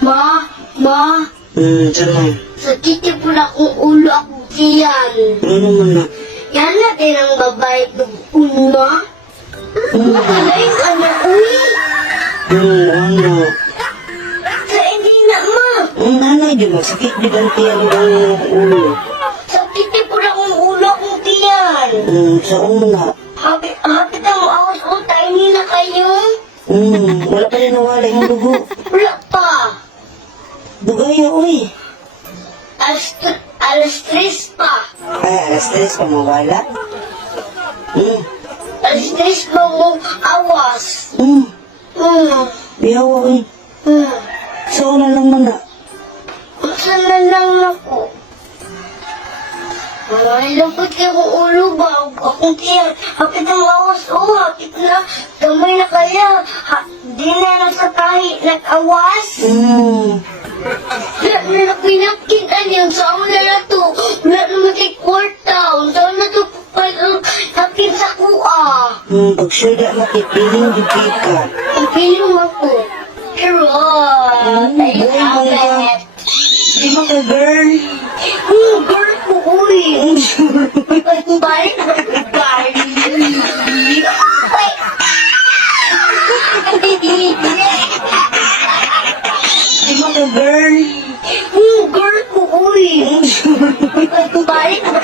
Ma, Sana. sakit po na kung ulo ako diyan. Ano man na? Yan natin ang babae ng una. Magaling anak, uy. Ano? Sa hindi na, ma. Nanay, di ba? Sakit di ba tiyan ang ulo? Sakit po na kung ulo akong diyan. Sa una. Hapit ang awas ko, tiny na kayo. Wala pa rin nawala yung dugo. Wala pa. Dugay na, uy. Alas 3 pa. Ay, alas 3 pa mawala. Alas 3 pa mo awas. Biyawa, uy. Sa una lang man na. Saan na lang ako? Malambot kayo kung ulo ba? Akong tiyan. Hapit ang awas. Hapit na. Gamay na kaya. Di na nasa tahi. Nag-awas. Wala na pinapkitan yun. Saan na na to? Wala naman kay kwarta. Saan na to? Hapit sa kuha. Pag sure na makipiling di ka. Ang piling ako. Pero, tayo agad. Di ba ka, girl? Girl ko, uy. Balik na Di ba ka, girl? Girl ko, uy. Balik na